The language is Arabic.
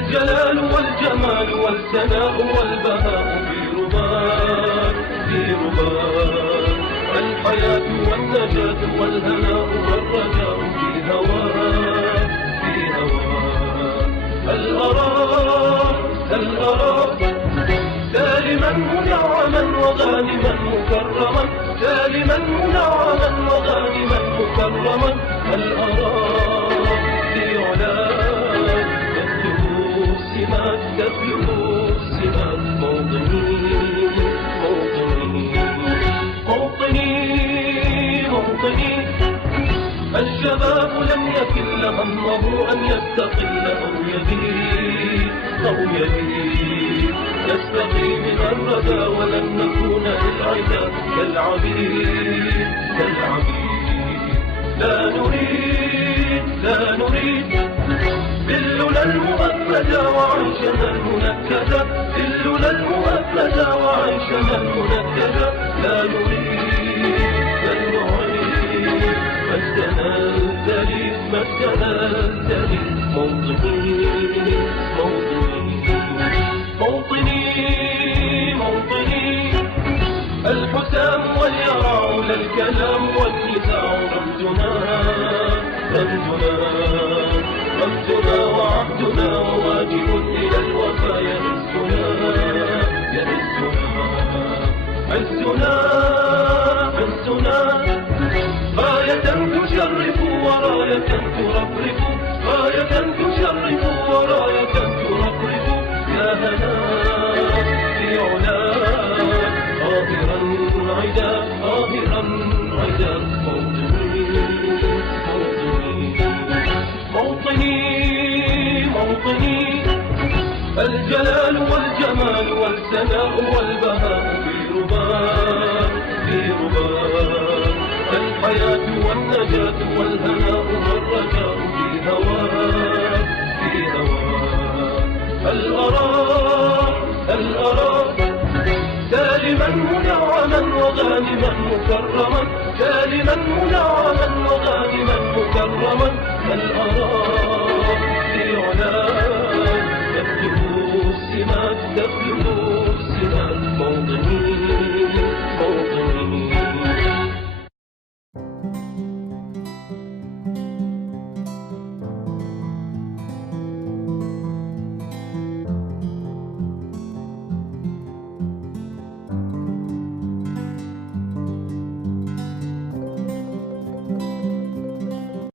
الجلال والجمال والثناء والبهاء في رباك في رباك، الحياة والنجاة والهناء والرجاء في هواك في هواك. هل أراك سالما منعما وغانما مكرما، سالما منعما وغانما مكرما. هل أراك في علاك تبلغ السمات تبلغ السمات. موطني موطني موطني موطني، الشباب لم يكن همه أن يستقل أو يبيد أو يبيد، نستقي من الردى ولن نكون للعدا كالعبيد كالعبيد. لا نريد لا نريد ذلنا المؤبدا وعيشنا المنكدا، ذلنا المؤبدا وعيشنا المنكدا. لا نريد بل نعيد مجدنا الذليل مجدنا الذليل. موطني موطني موطني موطني، الحسام واليرع للكلام والنزاع رمزنا رمزنا رمزنا وعهدنا وواجب إلى الوفا يهزنا يهزنا. عزنا عزنا غاية تشرف وراية ترفرف، غاية تشرف وراية ترفرف. يا هنا في علاك ظاهرا عدا ظاهرا عدا. موطني موطني موطني موطني، الجلال والجمال والثناء والبهاء في رباك في رباك، الحياة والنجاة والهناء والرجاء في هواك في هواك. هل أراك سالما منعما وغانما مكرما، سالما منعما وغانما مكرما. هل أراك